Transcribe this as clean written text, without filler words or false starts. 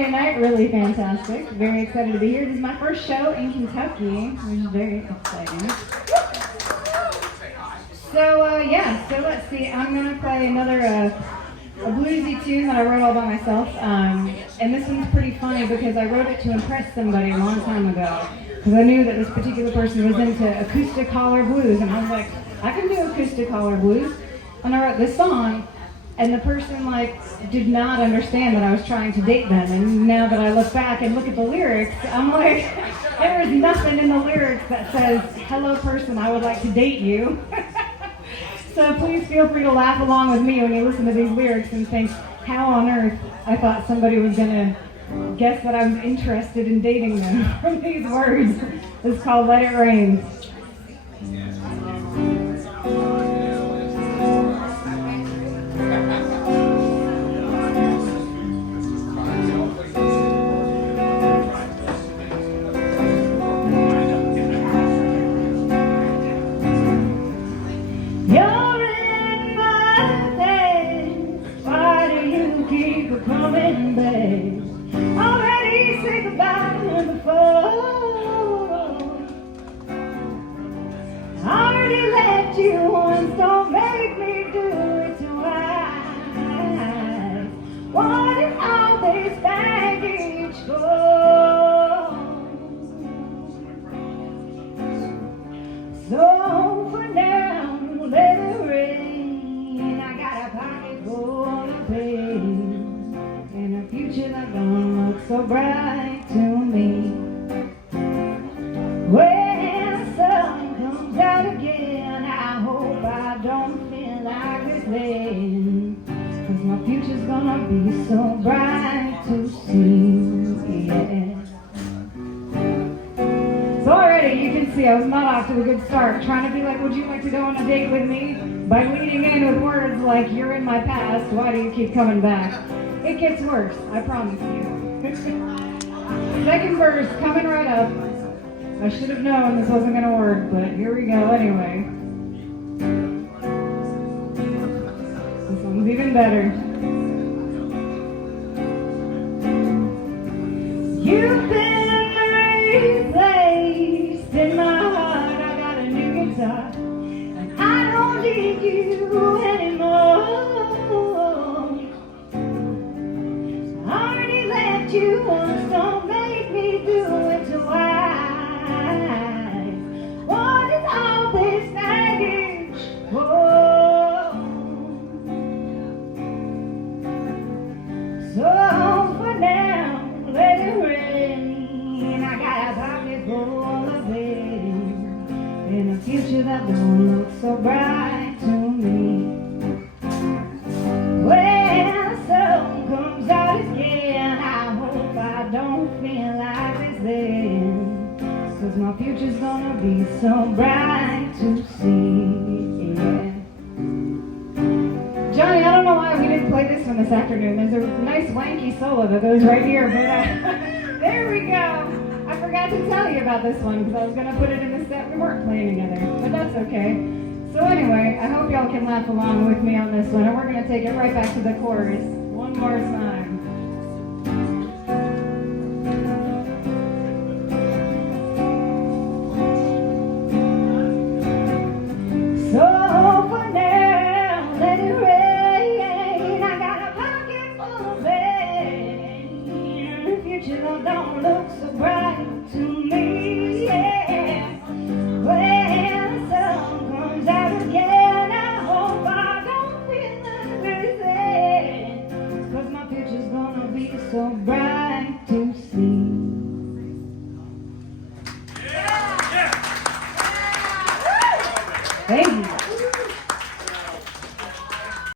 Monday night, really fantastic. Very excited to be here. This is my first show in Kentucky, which is very exciting. So let's see. I'm going to play another a bluesy tune that I wrote all by myself. And this one's pretty funny because I wrote it to impress somebody a long time ago. Because I knew that this particular person was into acoustic holler blues. And I was like, I can do acoustic holler blues. And I wrote this song. And the person did not understand that I was trying to date them. And now that I look back and look at the lyrics, I'm like, there is nothing in the lyrics that says, hello person, I would like to date you. So please feel free to laugh along with me when you listen to these lyrics and think, how on earth I thought somebody was gonna guess that I was interested in dating them from these words. It's called Let It Rain. Coming back, already say goodbye before. I already left you once, don't make me do it twice. What is all this baggage for? So for now, let it rain. I got a pocket full of pain. And a future that don't look so bright to me. When the sun comes out again, I hope I don't feel like this then. 'Cause my future's gonna be so bright to see, yeah. So already you can see I was not off to a good start, trying to be like, would you like to go on a date with me? By leading in with words like, you're in my past, why do you keep coming back? It gets worse, I promise you. Second verse, coming right up. I should have known this wasn't going to work, but here we go anyway. This one's even better. You've been replaced in my heart. I got a new guitar, and I don't need you anymore. You once, don't make me do it twice. What is all this baggage for? So for now, let it rain. I got a pocket full of pain and a future that don't look so bright to me. When the sun comes out again, I don't feel like this then, 'cause my future's gonna be so bright to see, yeah. Johnny, I don't know why we didn't play this one this afternoon. There's a nice wanky solo that goes right here, but there we go. I forgot to tell you about this one because I was gonna put it in the set we weren't playing together, but that's okay. So anyway, I hope y'all can laugh along with me on this one, and we're gonna take it right back to the chorus one more time. Don't look so bright to me, yeah. When the sun comes out again, I hope I don't feel like this, 'cause my future's gonna be so bright to see. Yeah. Thank you.